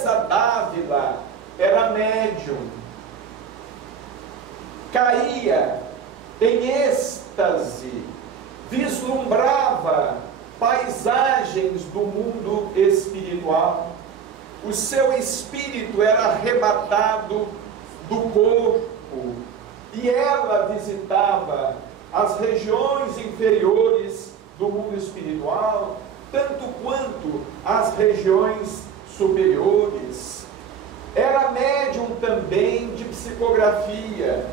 Teresa d'Ávila era médium, caía em êxtase, vislumbrava paisagens do mundo espiritual. O seu espírito era arrebatado do corpo e ela visitava as regiões inferiores do mundo espiritual, tanto quanto as regiões superiores. Era médium também de psicografia,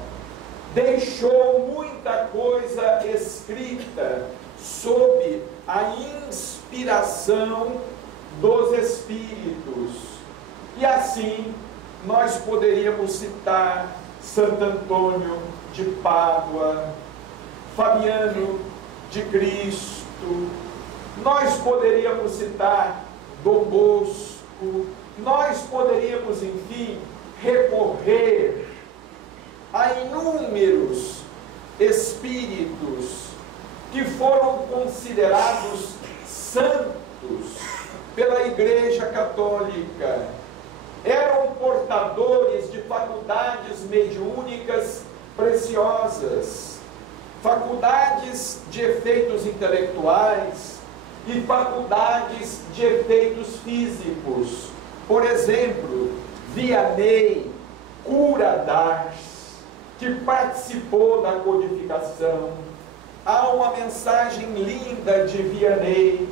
deixou muita coisa escrita sob a inspiração dos espíritos. E assim nós poderíamos citar Santo Antônio de Pádua, Fabiano de Cristo, nós poderíamos citar Dom Bosco, nós poderíamos, enfim, recorrer a inúmeros espíritos que foram considerados santos pela Igreja Católica. Eram portadores de faculdades mediúnicas preciosas, faculdades de efeitos intelectuais e faculdades de efeitos físicos. Por exemplo, Vianney Cura d'Ars, que participou da codificação. Há uma mensagem linda de Vianney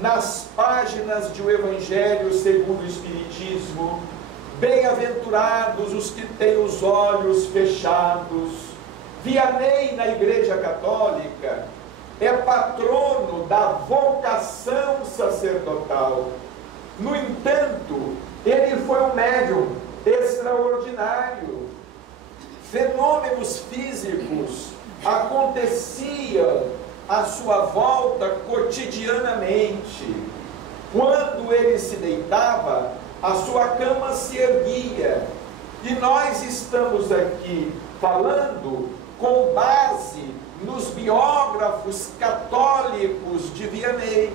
nas páginas de O Evangelho segundo o Espiritismo. Bem-aventurados os que têm os olhos fechados. Vianney, na Igreja Católica, é patrono da vocação sacerdotal. No entanto, ele foi um médium extraordinário. Fenômenos físicos aconteciam à sua volta cotidianamente. Quando ele se deitava, a sua cama se erguia. E nós estamos aqui falando com base nos biógrafos católicos de Vianney.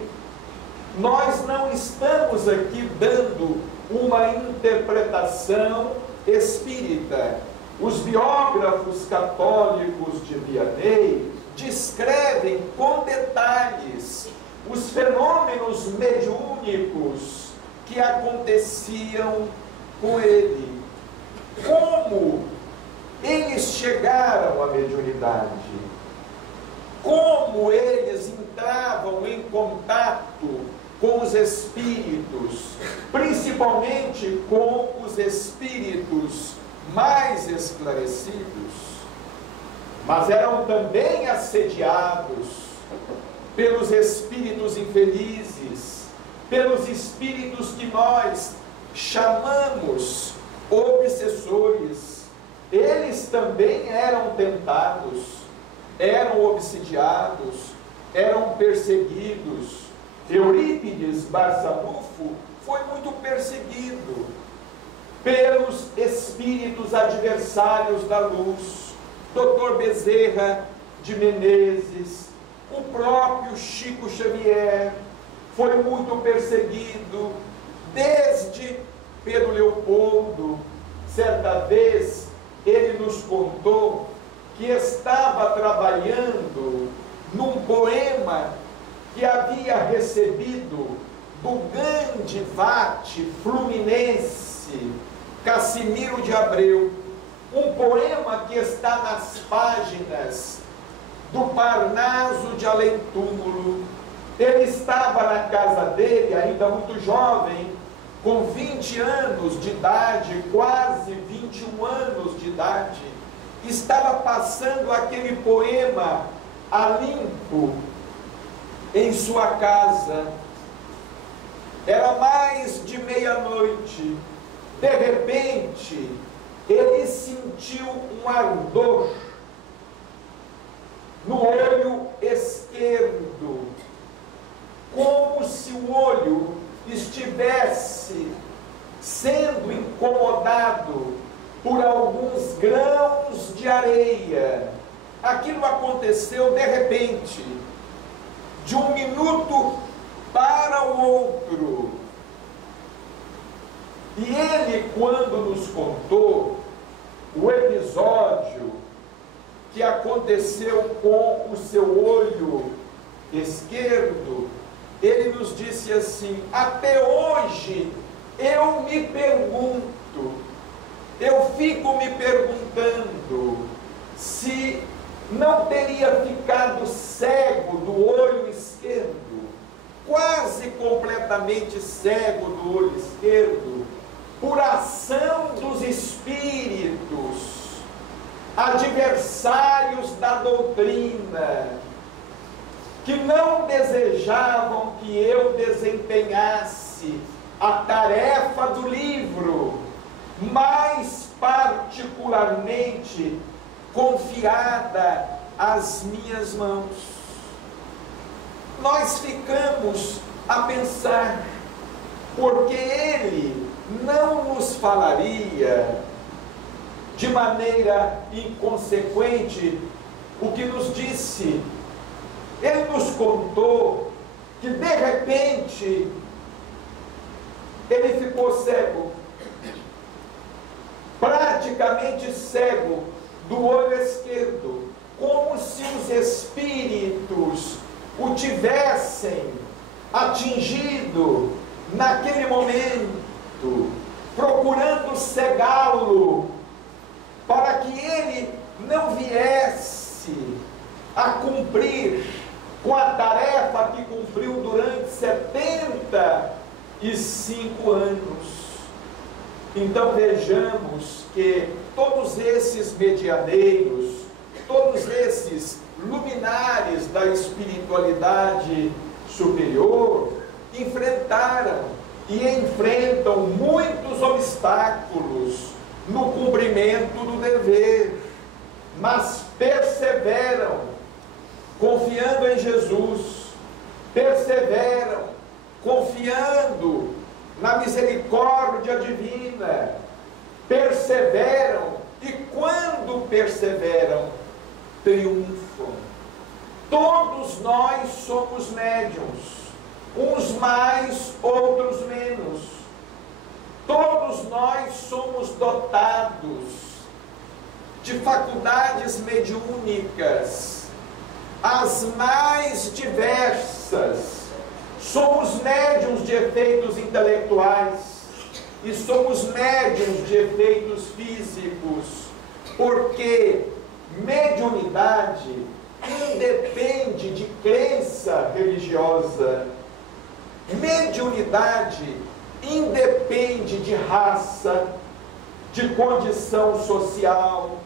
Nós não estamos aqui dando uma interpretação espírita. Os biógrafos católicos de Vianney descrevem com detalhes os fenômenos mediúnicos que aconteciam com ele. Como eles chegaram à mediunidade? Como eles entravam em contato com os espíritos, principalmente com os espíritos mais esclarecidos? Mas eram também assediados pelos espíritos infelizes, pelos espíritos que nós chamamos obsessores. Eles também eram tentados, eram obsidiados, eram perseguidos. Eurípides Barçanufo foi muito perseguido pelos espíritos adversários da luz. Dr. Bezerra de Menezes, o próprio Chico Xavier foi muito perseguido, desde Pedro Leopoldo. Certa vez ele nos contou que estava trabalhando num poema que havia recebido do Gandivate fluminense Cassimiro de Abreu, um poema que está nas páginas do Parnaso de Além Túmulo. Ele estava na casa dele, ainda muito jovem, com 20 anos de idade, quase 21 anos de idade, estava passando aquele poema a limpo em sua casa. Era mais de meia-noite. De repente, ele sentiu um ardor no olho esquerdo, como se o olho estivesse sendo incomodado por alguns grãos de areia. Aquilo aconteceu de repente, de um minuto para o outro. E ele, quando nos contou o episódio que aconteceu com o seu olho esquerdo, ele nos disse assim: até hoje eu me pergunto, eu fico me perguntando se não teria ficado cego do olho esquerdo, quase completamente cego do olho esquerdo, por ação dos espíritos adversários da doutrina, que não desejavam que eu desempenhasse a tarefa do livro, mais particularmente confiada às minhas mãos. Nós ficamos a pensar, porque ele não nos falaria de maneira inconsequente o que nos disse. Ele nos contou que de repente ele ficou cego, praticamente cego do olho esquerdo, como se os espíritos o tivessem atingido naquele momento, procurando cegá-lo, para que ele não viesse a cumprir com a tarefa que cumpriu durante 75 anos. Então vejamos que todos esses medianeiros, todos esses luminares da espiritualidade superior, enfrentaram e enfrentam muitos obstáculos no cumprimento do dever, mas perseveram, confiando em Jesus, perseveram, confiando na misericórdia divina, perseveram, e quando perseveram, triunfam. Todos nós somos médiuns, uns mais, outros menos. Todos nós somos dotados de faculdades mediúnicas, as mais diversas. Somos médiuns de efeitos intelectuais e somos médiuns de efeitos físicos, porque mediunidade independe de crença religiosa, mediunidade independe de raça, de condição social,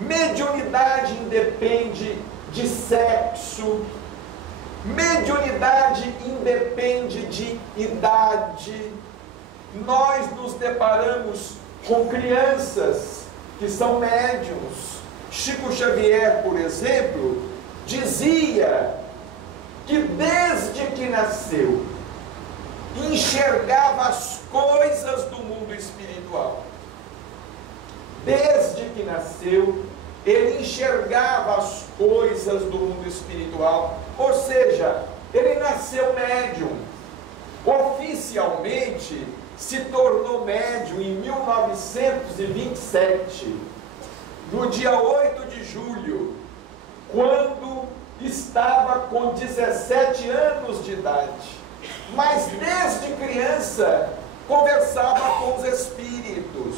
mediunidade independe de sexo, mediunidade independe de idade. Nós nos deparamos com crianças que são médiuns. Chico Xavier, por exemplo, dizia que desde que nasceu, enxergava as coisas do mundo espiritual. Desde que nasceu, ele enxergava as coisas do mundo espiritual, ou seja, ele nasceu médium. Oficialmente se tornou médium em 1927, no dia 8 de julho, quando estava com 17 anos de idade. Mas desde criança conversava com os espíritos.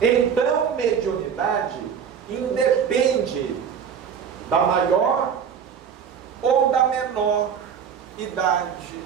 Então, mediunidade independe da maior ou da menor idade.